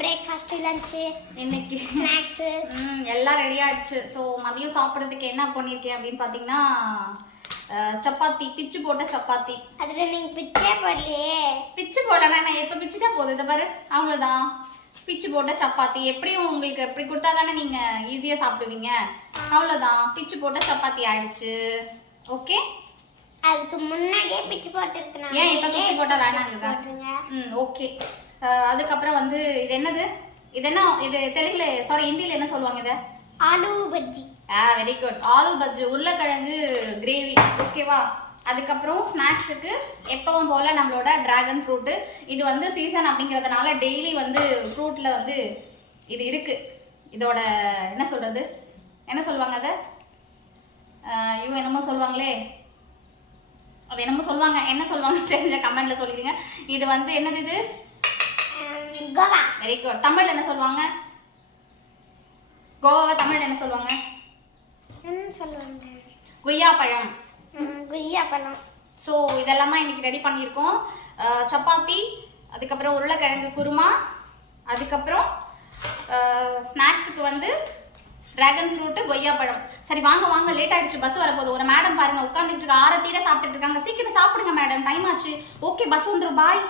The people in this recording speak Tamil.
பிரேக்ஃபாஸ்ட் லஞ்ச் இன்னைக்கு ஸ்நாக்ஸ் எல்லாம் ரெடி ஆயிடுச்சு. ஸோ மதியம் சாப்பிட்றதுக்கு என்ன பண்ணியிருக்கேன் அப்படின்னு பார்த்தீங்கன்னா சப்பாத்தி, பிச்சு போட்ட சப்பாத்தி. அதில் நீங்கள் பிச்சே போடலையே. பிச்சு போடலன்னா நான் எப்போ பிச்சுட்டா போகுது, இதை பாரு அவ்வளோதான். பிச்சு போட்ட சப்பாத்தி எப்படியும் உங்களுக்கு எப்படி கொடுத்தா தானே நீங்கள் ஈஸியாக சாப்பிடுவீங்க. அவ்வளோதான், பிச்சு போட்ட சப்பாத்தி ஆயிடுச்சு. ஓகே, அதுக்கு முன்னாடியே பிச்சு போட்டுருக்கணும். ஏன் இப்போ பிச்சு போட்டால் வேணாங்க? ஓகே. அதுக்கப்புறம் வந்து இது என்னது, இது என்ன, இது தெலுங்குல சாரி ஹிந்தியில் என்ன சொல்லுவாங்க இதை? ஆலு பஜ்ஜி. வெரி குட், ஆலு பஜ்ஜி, உருளைக்கிழங்கு கிரேவி. ஓகேவா. அதுக்கப்புறம் ஸ்நாக்ஸுக்கு எப்பவும் போல நம்மளோட டிராகன் ஃப்ரூட்டு. இது வந்து சீசன் அப்படிங்கிறதுனால டெய்லி வந்து ஃப்ரூட்டில் வந்து இது இருக்கு. இதோட என்ன சொல்றது, என்ன சொல்லுவாங்க அதை, இவங்க என்னமோ சொல்லுவாங்களே, அது என்னமோ சொல்லுவாங்க, என்ன சொல்லுவாங்க தெரிஞ்ச கமெண்ட்ல சொல்லிடுங்க. இது வந்து என்னது, இது கோவா. Very good. தமிழ்ல என்ன சொல்லுவாங்க? கோவாவை தமிழ்ல என்ன சொல்லுவாங்க? சொல்லுவாங்க கொய்யாப்பழம். கொய்யாப்பழம். ஸோ இதெல்லாம் தான் இன்னைக்கு ரெடி பண்ணியிருக்கோம். சப்பாத்தி, அதுக்கப்புறம் உருளைக்கிழங்கு குருமா, அதுக்கப்புறம் ஸ்நாக்ஸுக்கு வந்து டிராகன் ஃப்ரூட்டு, கொய்யாப்பழம். சரி வாங்க வாங்க, லேட் ஆயிடுச்சு, பஸ் வரப்போகுது. ஒரு மேடம் பாருங்க உட்காந்துட்டு இருக்க, ஆரத்தீர சாப்பிட்டுட்டு இருக்காங்க. சீக்கிரம் சாப்பிடுங்க மேடம், டைம் ஆச்சு. ஓகே, பஸ் வந்துடும், பாய்.